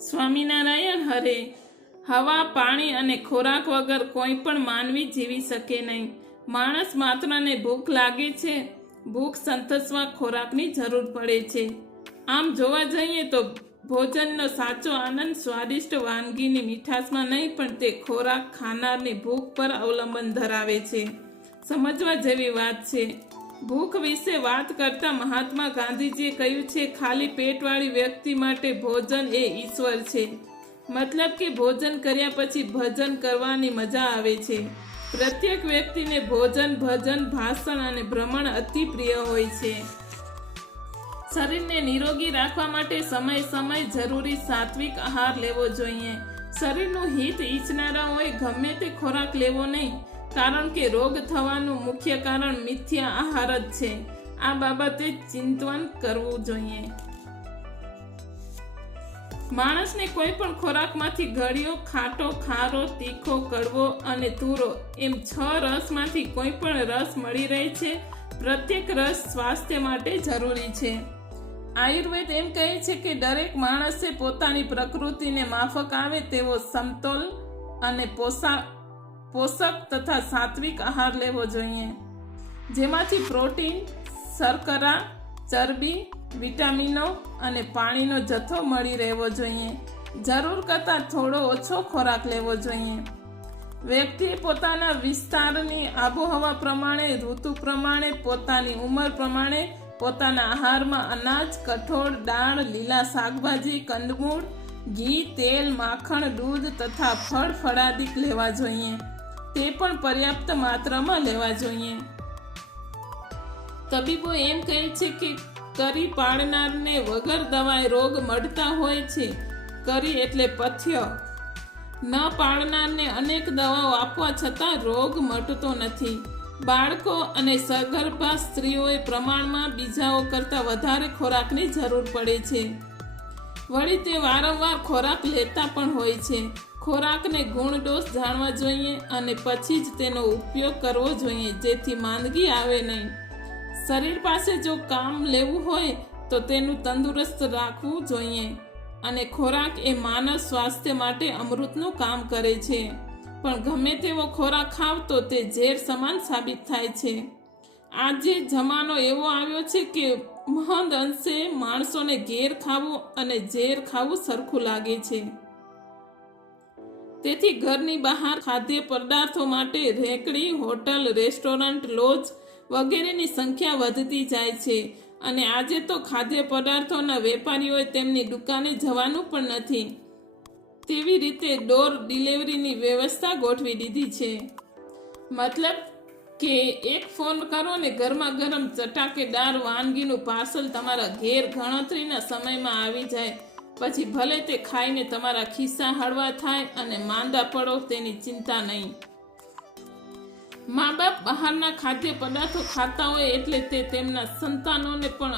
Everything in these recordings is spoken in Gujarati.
સ્વામિનારાયણ હરે, હવા, પાણી અને ખોરાક વગર કોઈ પણ માનવી જીવી શકે નહીં. માણસ માત્રને ભૂખ લાગે છે. ભૂખ સંતસવા ખોરાકની જરૂર પડે છે. આમ જોવા જઈએ તો ભોજનનો સાચો આનંદ સ્વાદિષ્ટ વાનગીની મીઠાશમાં નહીં, પણ તે ખોરાક ખાનારની ભૂખ પર અવલંબન ધરાવે છે. સમજવા જેવી વાત છે. ભૂખ વિશે વાત કરતા મહાત્મા ગાંધીજીએ કહ્યું છે, ખાલી પેટવાળી વ્યક્તિ માટે ભોજન એ ઈશ્વર છે. મતલબ કે ભોજન કર્યા પછી ભજન કરવાની મજા આવે છે. પ્રત્યેક વ્યક્તિને ભોજન, ભજન, ભાષણ અને ભ્રમણ અતિ પ્રિય હોય છે. શરીરને નિરોગી રાખવા માટે સમય સમય જરૂરી સાત્વિક આહાર લેવો જોઈએ. શરીરનું હિત ઈચ્છનારાઓએ ગમે તે ખોરાક લેવો નહીં કારણ કે રોગ થવાનું મુખ્ય કારણ મિથ્યા આહાર જ છે. આ બાબતે ચિંતન કરવું જોઈએ. માણસને કોઈ પણ ખોરાકમાંથી ગળ્યો ખાટો, ખારો, તીખો, કડવો અને તુરો એમ છ રસમાંથી કોઈ પણ રસ મળી રહે છે. પ્રત્યેક રસ સ્વાસ્થ્ય માટે જરૂરી છે. આયુર્વેદ એમ કહે છે કે દરેક માણસે પોતાની પ્રકૃતિને માફક આવે તેવો સમતોલ અને પોષા પોષક તથા સાત્વિક આહાર લેવો જોઈએ. જેમાંથી પ્રોટીન, શર્કરા, ચરબી, વિટામિનો અને પાણીનો જથ્થો મળી રહેવો જોઈએ. જરૂર કરતાં થોડો ઓછો ખોરાક લેવો જોઈએ. વ્યક્તિ પોતાના વિસ્તારની આબોહવા પ્રમાણે, ઋતુ પ્રમાણે, પોતાની ઉંમર પ્રમાણે, પોતાના આહારમાં અનાજ, કઠોળ, દાળ, લીલા શાકભાજી, કંદમૂળ, ઘી, તેલ, માખણ, દૂધ તથા ફળ ફળાદિક લેવા જોઈએ. તે પણ પર્યાપ્ત માત્રામાં લેવા જોઈએ. તબીબો એમ કહે છે કે કરી પાડનારને વગર દવાએ રોગ મળતા હોય છે. કરી એટલે પથ્ય. ન પાડનારને અનેક દવાઓ આપવા છતાં રોગ મટતો નથી. બાળકો અને સગર્ભા સ્ત્રીઓએ પ્રમાણમાં બીજાઓ કરતાં વધારે ખોરાકની જરૂર પડે છે. વળી તે વારંવાર ખોરાક લેતા પણ હોય છે. ખોરાકને ગુણ દોષ જાણવા જોઈએ અને પછી જ તેનો ઉપયોગ કરવો જોઈએ, જેથી માંદગી આવે નહીં. શરીર પાસે જો કામ લેવું હોય, તો તેનું તંદુરસ્ત રાખવું જોઈએ અને ખોરાક એ માનવ સ્વાસ્થ્ય માટે અમૃતનું કામ કરે છે. પણ ગમે તેવો ખોરાક ખાવ તો તે ઝેર સમાન સાબિત થાય છે. આજે જમાનો એવો આવ્યો છે કે મહદ અંશે માણસોને ઘેર ખાવું અને ઝેર ખાવું સરખું લાગે છે. તેથી ઘરની બહાર ખાદ્ય પદાર્થો માટે રેકડી, હોટલ, રેસ્ટોરન્ટ, લોજ વગેરેની સંખ્યા વધતી જાય છે. અને આજે તો ખાદ્ય પદાર્થોના વેપારીઓએ તેમની દુકાને જવાનું પણ નથી. તેવી રીતે ડોર ડિલિવરીની વ્યવસ્થા ગોઠવી દીધી છે. મતલબ કે એક ફોન કરો ને ગરમા ગરમ ચટાકેદાર વાનગીનું પાર્સલ તમારા ઘેર ગણતરીના સમયમાં આવી જાય. પછી ભલે તે ખાઈને તમારા ખિસ્સા હળવા થાય અને માંદા પડો તેની ચિંતા નહીં. મા બાપ બહારના ખાદ્ય પદાર્થો ખાતા હોય એટલે તે તેમના સંતાનોને પણ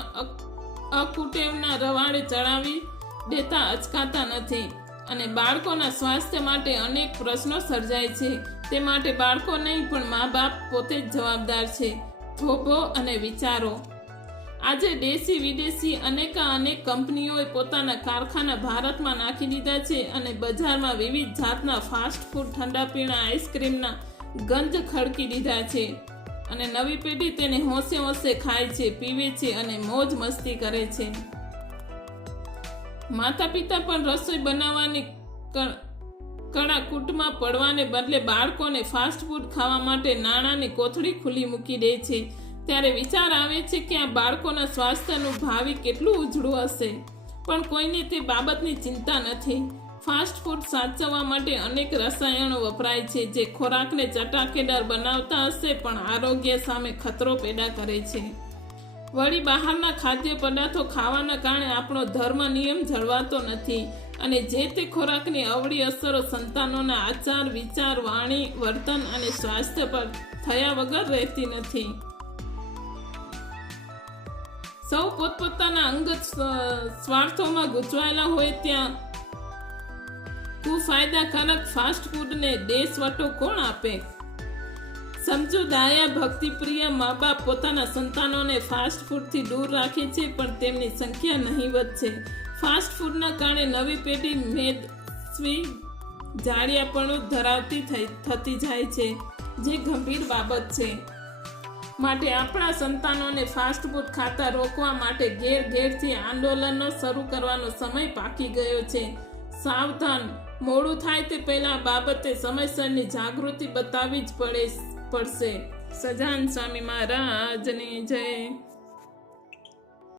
અકુટેવના રવાડે ચડાવી દેતા અચકાતા નથી અને બાળકોના સ્વાસ્થ્ય માટે અનેક પ્રશ્નો સર્જાય છે. તે માટે બાળકો નહીં પણ મા બાપ પોતે જ જવાબદાર છે. થોભો અને વિચારો. આજે દેશી, વિદેશી અનેકા અનેક કંપનીઓએ પોતાના કારખાના ભારતમાં નાખી દીધા છે અને બજારમાં વિવિધ જાતના ફાસ્ટ ફૂડ ઠંડા પીણા આઈસ્ક્રીમના ગંજ ખડકી દીધા છે. અને નવી પેઢી તેને હોંશે હોંશે ખાય છે, પીવે છે અને મોજ મસ્તી કરે છે. માતા પિતા પણ રસોઈ બનાવવાની કળા કૂટમાં પડવાને બદલે બાળકોને ફાસ્ટ ફૂડ ખાવા માટે નાણાંની કોથળી ખુલ્લી મૂકી દે છે. ત્યારે વિચાર આવે છે કે આ બાળકોના સ્વાસ્થ્યનું ભાવિ કેટલું ઉજળું હશે. પણ કોઈને તે બાબતની ચિંતા નથી. ફાસ્ટ ફૂડ સાચવવા માટે અનેક રસાયણો વપરાય છે જે ખોરાકને ચટાકેદાર બનાવતા હશે પણ આરોગ્ય સામે ખતરો પેદા કરે છે. વળી બહારના ખાદ્ય પદાર્થો ખાવાના કારણે આપણો ધર્મ નિયમ જળવાતો નથી અને જે તે ખોરાકની અવળી અસરો સંતાનોના આચાર, વિચાર, વાણી, વર્તન અને સ્વાસ્થ્ય પર થયા વગર રહેતી નથી. સૌ પોતપોતાના અંગત સ્વાર્થોમાં ગૂંચવાયેલા હોય ત્યાં કુફાયદાકારક ફાસ્ટ ફૂડને દેશવટો કોણ આપે? સમજો, દાયા, ભક્તિપ્રિય મા બાપ પોતાના સંતાનોને ફાસ્ટ ફૂડથી દૂર રાખે છે, પણ તેમની સંખ્યા નહીવત છે ફાસ્ટ ફૂડના કારણે નવી પેઢી મેદસ્વી જાળિયાપણું ધરાવતી થઈ, થતી જાય છે, જે ગંભીર બાબત છે. માટે આપણા સંતાનોને ફાસ્ટ ફૂડ ખાતા રોકવા માટે ઘેર ઘેરથી આંદોલનો શરૂ કરવાનો સમય પાકી ગયો છે. સાવધાન, મોડું થાય તે પહેલા બાબતે સમયસરની જાગૃતિ બતાવવી જ પડે, પડશે. સજાન સ્વામી મહારાજની જય.